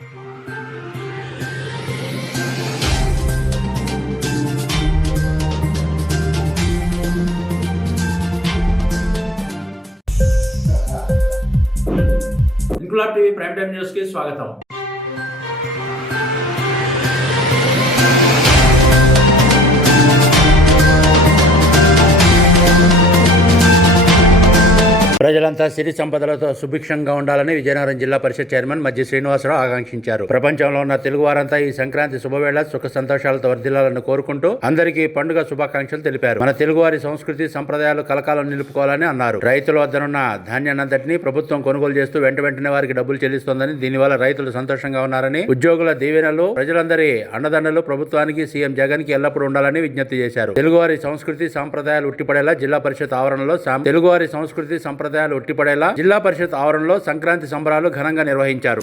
Inquilab TV prime time news కి స్వాగతం. ప్రజలంతా సిరి సంపదలతో సుభిక్షంగా ఉండాలని విజయనగరం జిల్లా పరిషత్ చైర్మన్ మధ్య శ్రీనివాసరావు ఆకాంక్షించారు. ప్రపంచంలో ఉన్న తెలుగు వారంతా ఈ సంక్రాంతి శుభవేళ సుఖ సంతోషాలతో వర్ధిల్లాలని కోరుకుంటూ అందరికీ పండుగ శుభాకాంక్షలు తెలిపారు. మన తెలుగువారి సంస్కృతి సంప్రదాయాలు కలకాలం నిలుపుకోవాలని అన్నారు. రైతుల వద్దనున్న ధాన్యాన్నంతటినీ ప్రభుత్వం కొనుగోలు చేస్తూ వెంటనే వారికి డబ్బులు చెల్లిస్తోందని, దీనివల్ల రైతులు సంతోషంగా ఉన్నారని, ఉద్యోగుల దీవెనలు ప్రజలందరి అండదండలు ప్రభుత్వానికి సీఎం జగన్ కి ఎల్లప్పుడూ ఉండాలని విజ్ఞప్తి చేశారు. తెలుగువారి సంస్కృతి సంప్రదాయాలు ఉట్టిపడేలా జిల్లా పరిషత్ ఆవరణలో తెలుగువారి సంస్కృతి సంప్రదాయాలు ఉట్టిపడేలా జిల్లా పరిషత్ ఆవరణలో సంక్రాంతి సంబరాలు ఘనంగా నిర్వహించారు.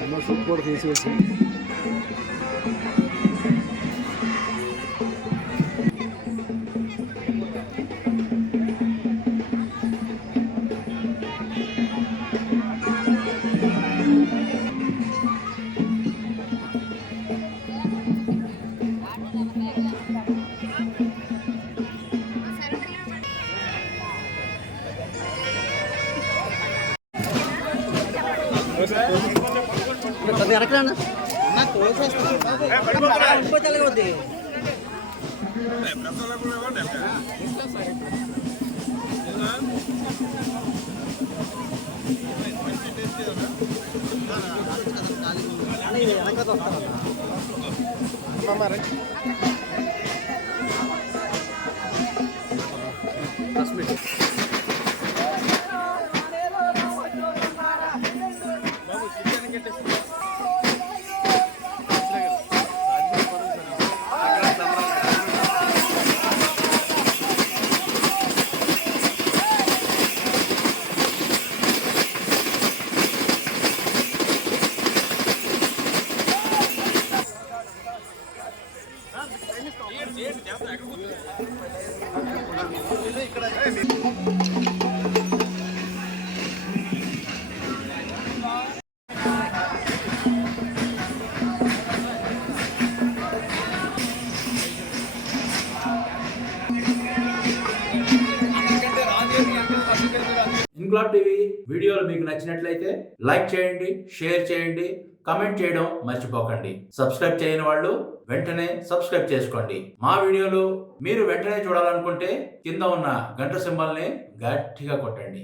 సమస్య కూడా తీసివేసి ఎరకనా ఇంక్లాబ్ టీవీ వీడియోలు మీకు నచ్చినట్లయితే లైక్ చేయండి, షేర్ చేయండి, కమెంట్ చేయడం మర్చిపోకండి. సబ్స్క్రైబ్ చేయని వాళ్ళు వెంటనే సబ్స్క్రైబ్ చేసుకోండి. మా వీడియోలు మీరు వెంటనే చూడాలనుకుంటే కింద ఉన్న గంట సింబల్ని గట్టిగా కొట్టండి.